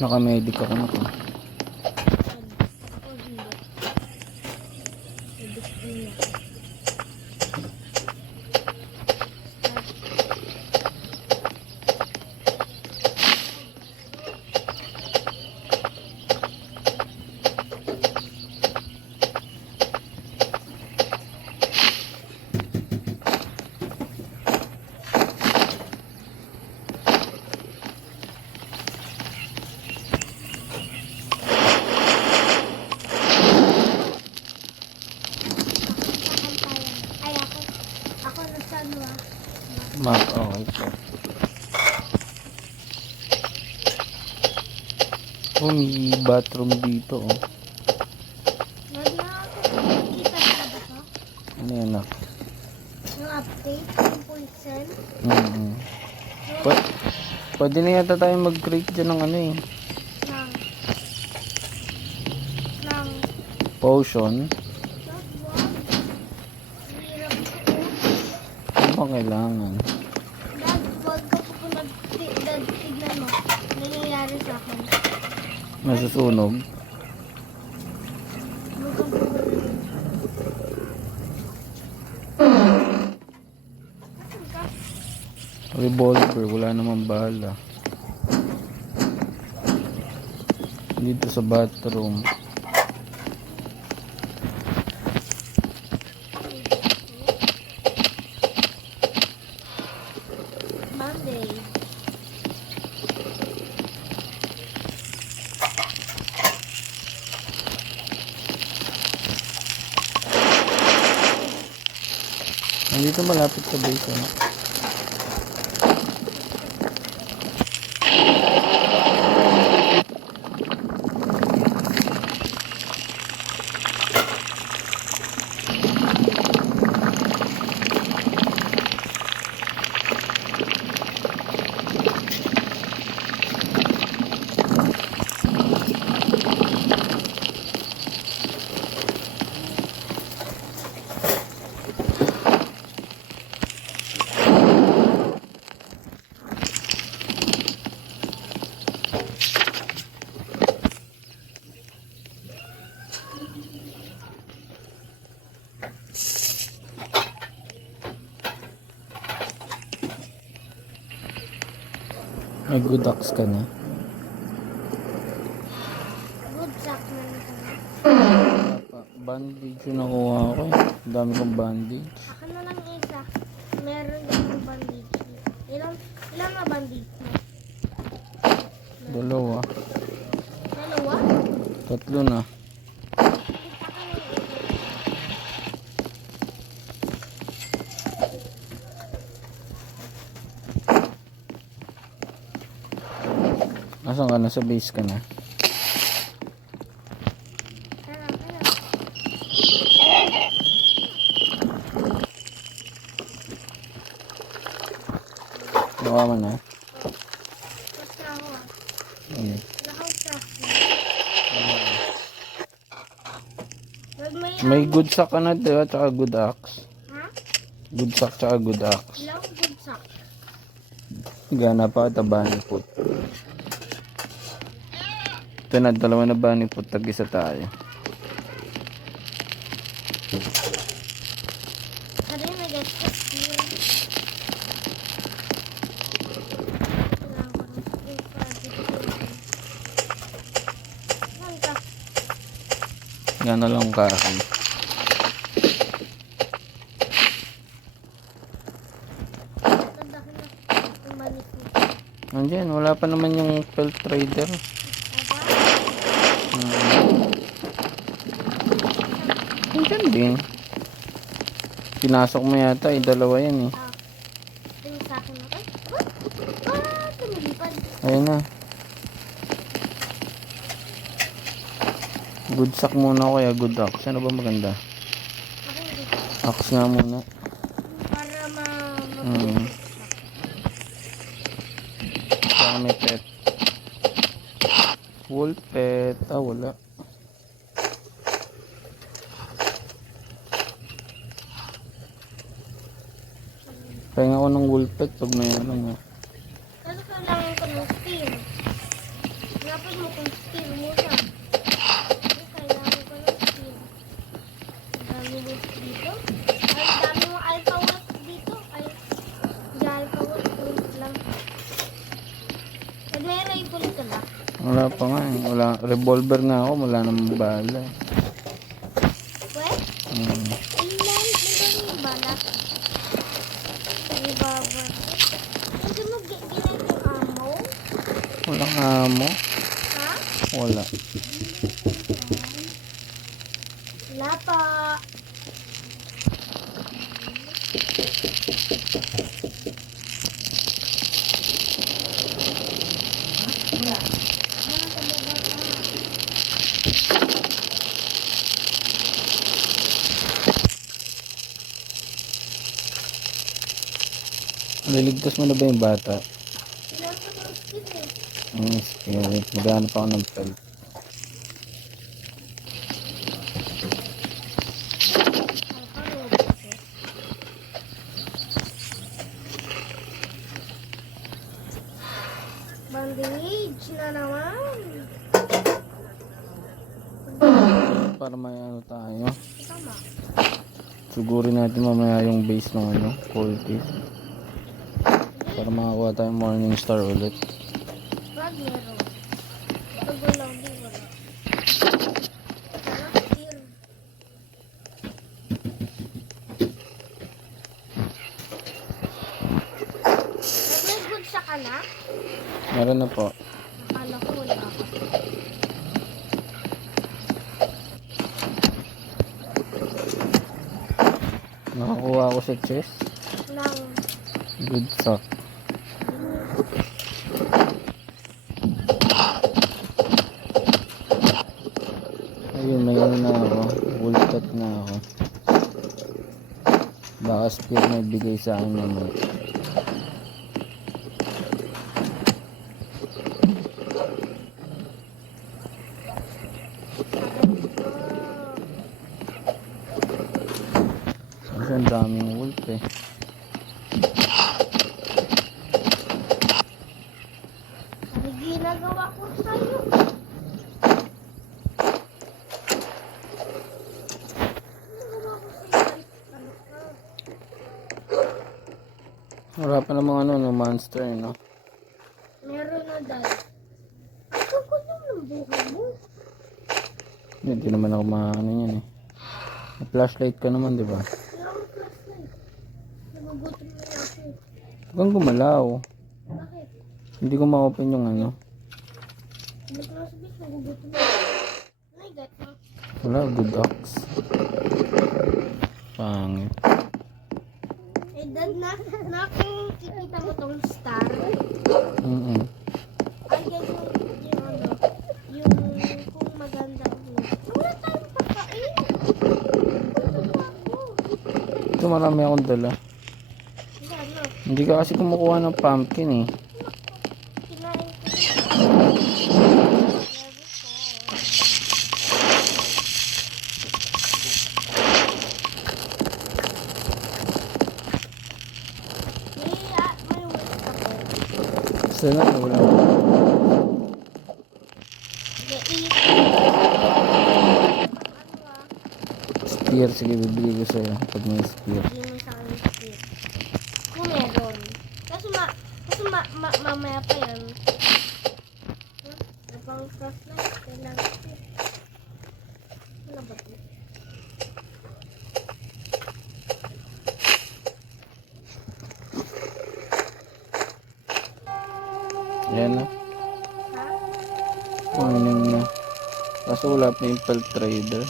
Naka-medic ako na to. Ako hindi. Medic din ako. Ako nasa ano Map, okay po. Oh, may bathroom dito, oh. Nakikita na ba ito? Ano yan, ah? Yung update, yung pulsel. Pwede na yata tayo mag-create dyan ng ano eh. Ng Potion. hirap ko. Ano ba kailangan? Wag ka po tignan mo. Nangyayari sa akin. Nasusunog. Wag kang pumunta. Revolver, wala namang bala. Dito sa bathroom. Monday. Nandito malapit sa base, ano? May good axe ka na. Good luck na nito. Wala pa. Bandage yung nakuha ko eh. Ang dami kong bandage. Ako na lang isa. Meron din ng bandage. Ilan na bandage mo? Dalawa. Dalawa? Tatlo na. Nasaan ka na? Sa base ka na? Nawa mo na? Basta ako ah. Ano? Naka-trap. May good sack ka na, diba? Tsaka good axe. Ha? Good sack tsaka good axe. Ilang good sack? Gana pa ito bunny foot. Ito na, dalawa na bunny foot. Tag-isa tayo. Ano yung nag-get here? Kailangan ko ng spring project. Saan ka? Gana lang kahoy. Tandaan na. Yung manis mo. Nandiyan, wala pa naman yung pelt trader. Nandiyan din. Pinasok mo yata, dalawa yan eh. Ito yung sa akin na. Ay! Tumilipad. Ayun na. Good sack muna ako kaya good axe. Ano ba maganda? Ako dito. Axe nga muna. Para Saka may pet. Wolf pet. Ah, wala. Pahinga ako ng wolf pet pag mayroon nga. Kasi kailangan ko ng steam. Nga pa Tapos mo kung steel muna. Kailangan ko ng steel. Ang dami mo dito. Ang dami mo alpha watt dito. Ay, di alpha watt. Lang. At may rifle ka ba? Wala pa nga eh. Wala. Revolver nga ako. Wala namang bala eh. What? Hmm. Ilan? May yung bala. May baba. Hindi mo ginay yung ammo? Walang amo. Ha? Wala. Wala pa. Liligtas mo na ba yung bata? Ilan pa yung steel eh? Spirit. Maghanap ako ng pelt. Bandage na naman. Para may ano tayo. Tama. Sugurin natin mamaya yung base ng ano, quality. Para makakuha tayong morning star ulit. Pag meron. Pag wala, di wala. Wala, steel. Nag-good sa ka na? Meron na po. Akala ko wala ka. Nakakuha ako sa chest. Nang Good sock. Ayun, may ano na ako. Wool cut na ako. Baka spear may bigay sa akin naman. Kasi ang daming wolf eh. ano ginagawa ko sa'yo? Ginagawa ko sa'yo? Ano ka? Wala pa namang ano, no, monster eh, no? Meron na dahil. Ang gulo ng buhay mo. Hindi naman ako maano yan eh. May flashlight ka naman, di ba? Wala akong flashlight. Nagugutom na ako. Huwag kang gumalaw. Bakit? Hindi ko ma-open yung ano. Hindi ko lang sabihin, nagugutom na ako. Ay, gat mo. Wala, good ox. Pangit. Eh, dad na kung kikita mo tong star, ay yan yung ano, yung kung maganda mo. Wala tayong pagkain. Ano ba ako? Ito marami akong dala. Ano? Hindi ka kasi kumukuha ng pumpkin eh. Kinain ko. May waste ako. Sana wala. Eat. Spear, sige bibili ko sa'yo pag may spear. Hindi mo sa akin speed. Kung meron. Kasi mamaya pa yan. Napang craft na. Kailangan speed. Ano ba ito? Yan na. Ha? Morning na. Kaso wala pa yung pelt trader.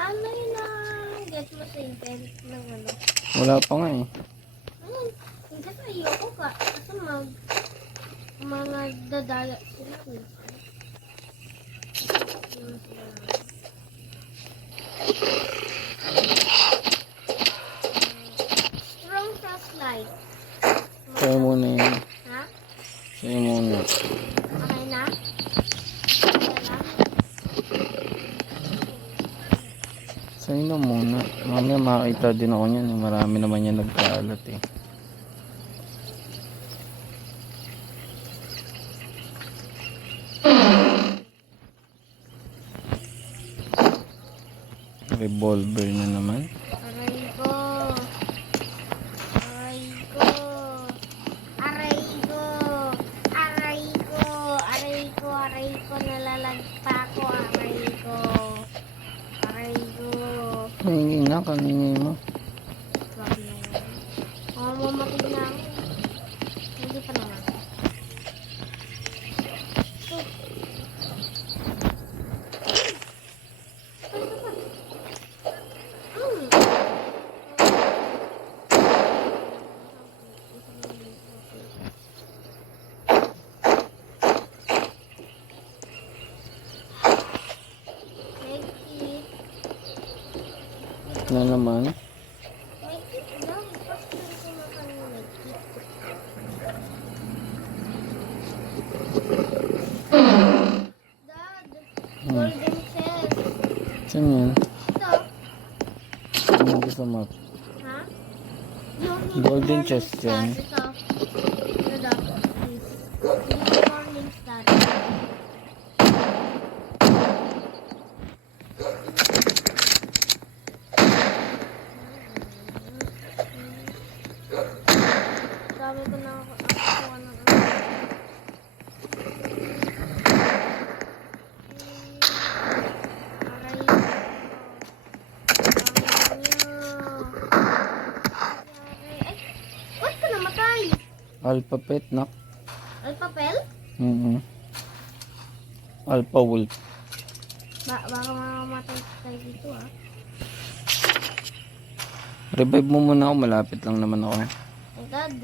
Ano yun ang get mo sa intent ng ano? Wala pa nga eh. Ayun. Hindi sa ayoko ka. Kasi mga dadaya sila. Yun sila. Strong flashlight. Sa'yo muna yun. Ha? Sa'yo muna. Okay na? makakita din ako niyan. Marami naman yan nagkaalat eh. Revolver na naman. Aray ko. Aray ko. Aray ko. Aray ko. Aray ko. Aray ko. Nalalagpa ko. Aray ko. Aray ko. Ay, na, kaningin mo. Grabe naman. Mamamatay na ako. Hindi pa naman. Na naman. Golden chest. Saan yan? Ito. Ano gusto mo? Ha? Yung Golden chest yan. Ito. Ito daw. This morning star. Sabi ko na ako ng aray ko. Ay, ba't ka namatay? Alpha pet, nak. Ay, papel? Alpha wolf. Baka mamamatay tayo dito ah. Revive mo muna ako. Malapit lang naman ako. My God.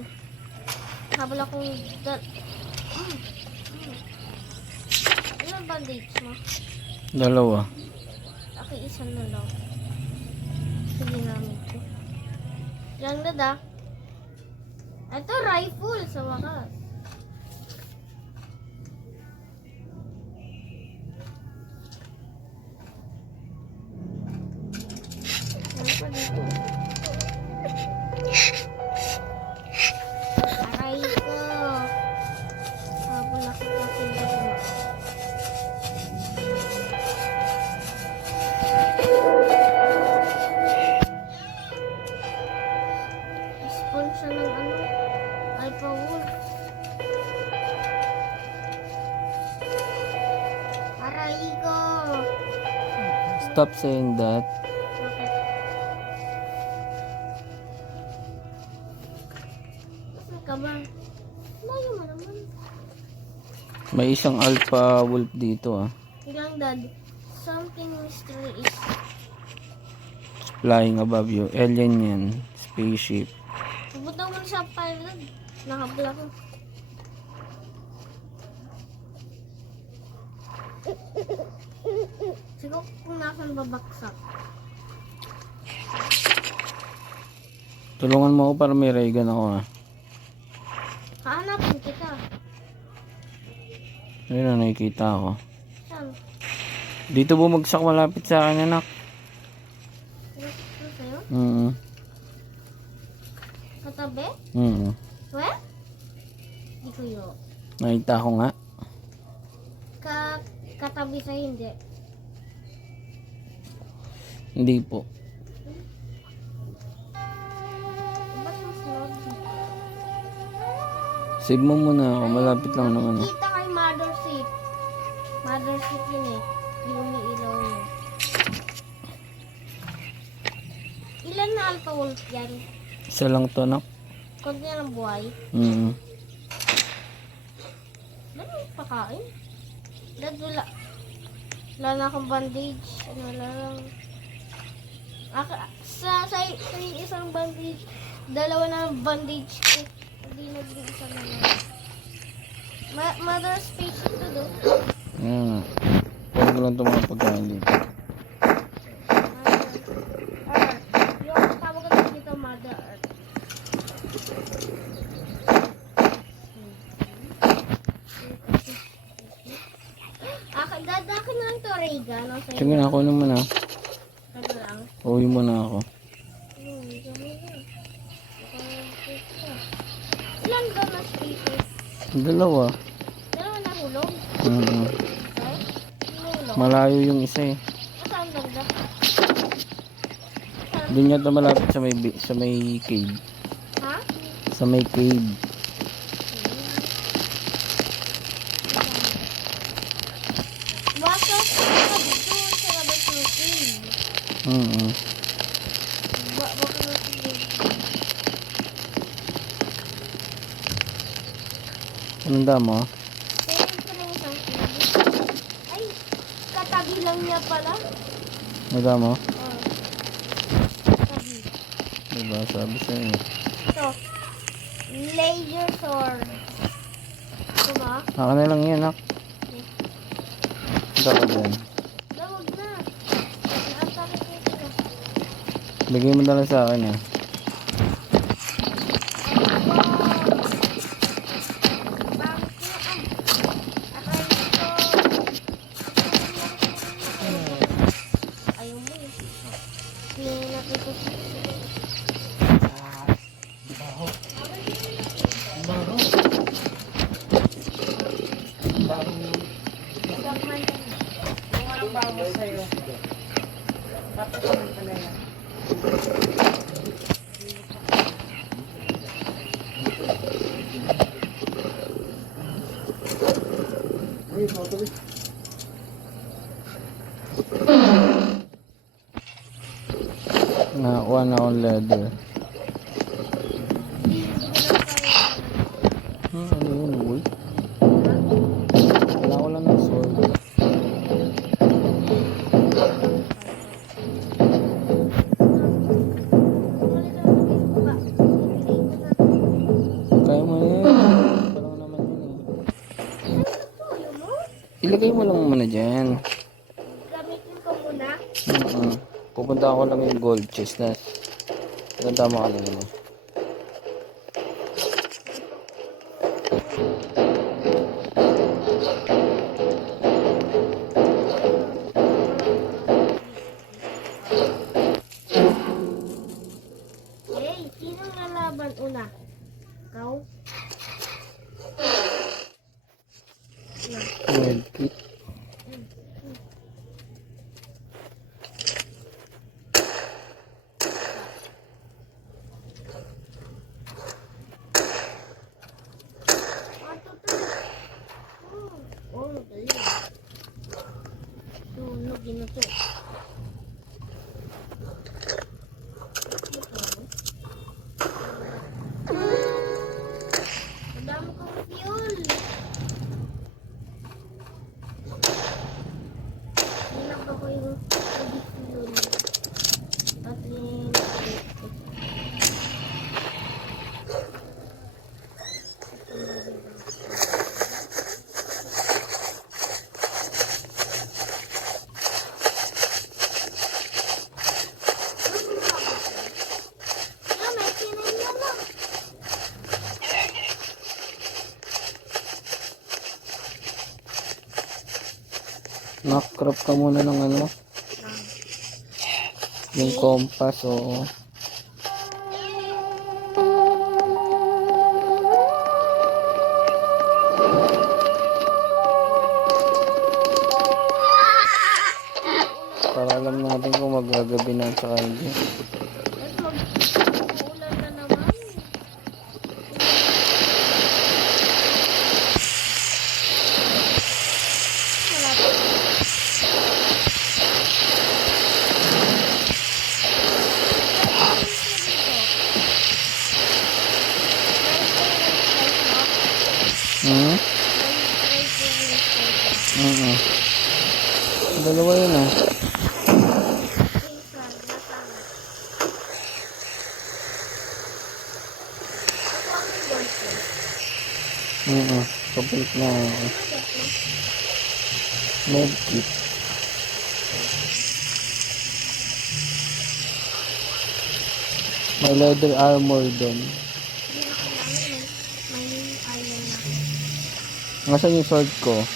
Habol akong Ilang bandage mo? Dalawa. Okay, isa na lang. Sige namin ito. Lang na da. Ito, rifle sa wakas. Ano pa dito? Aray ko. Habol ako kasi dito. Spawn siya ng ano? Alpha wolf. Aray ko. Stop saying that. Bakit? Saan ka ba? Layo mo naman. May isang alpha wolf dito ah. Ilang dad. Something mystery is. Flying above you. Alien yan. Spaceship. Pupunta mo sa pilot. Nakahabol ako. Siguro kung nasan babaksak. Tulungan mo ako para may ray gun ako ah. Hahanapin kita. Ayun na, nakikita ako. Saan? Dito bumagsak malapit sa akin anak. Ito sa'yo? Katabi? Where? Di ko yun. Nakita ko nga. Katabi sa'yo hindi. Hindi po. Ba't mas loud? Save mo muna ako. Malapit lang naman. Kita kay Mother Seat. Mother Seat yun eh. Yung umiilaw niya. Ilan na alpha wolf yan? Isa lang to anak. Konti na ng buhay. Ano yung pakain? Dad, wala. Wala na akong bandage. Ano lang. Sa isang bandage, dalawa na ng bandage ko. Hindi nag-isa na lang. Mother space ito do. Ayan nga. Huwag ko lang ito mga pagkain dito. Yung tawag ka na dito, Mother Earth. Dadakin na lang ito, Rega. No? Sige na, kunin mo na. Ano lang. Uwi mo na ako. Ilan ba mas pieces? Dalawa. Dalawa na hulog? Mm. Okay. Hulog. Malayo yung isa eh. Saan banda? Doon yata malapit sa may cave. Ha? Sa may cave. Baka doon sa labas ng cave. Mm. Baka nasa cave. Anong damo? Tingnan ko lang isang cave. Ay, katabi lang niya pala. Anong damo? Oh. Katabi. Diba sabi sa'yo. So, laser sword. Ito ba? Naka na lang yan, nak. Punta ka dyan. Dawag na. Naatake ko ito na. Bigay mo na lang sa akin eh. Nakakuha na akong leather. Ano yun, wool? Wala ko lang ng sword. Kaya mo na yun. Parang naman yun eh. Ilagay mo lang muna dyan. Gamitin ko muna. Pupunta ako lang yung gold chest na. Ganda mo ka lang yun. Hey, sino lalaban una? Ikaw? Medkit. Oh, galing. Sunog yun ito. Madami kong fuel. Hinap ako yung fuel. At yung may kinay na lang. Nakcrop ka muna ng ano. Yung compass o. Para alam natin kung magagabi na at saka hindi. Uulan na naman. Wala pa. Hmm? Dalawa yun ah. Complete na ako. Medkit. May leather armor doon. May iron na. Nasaan yung sword ko?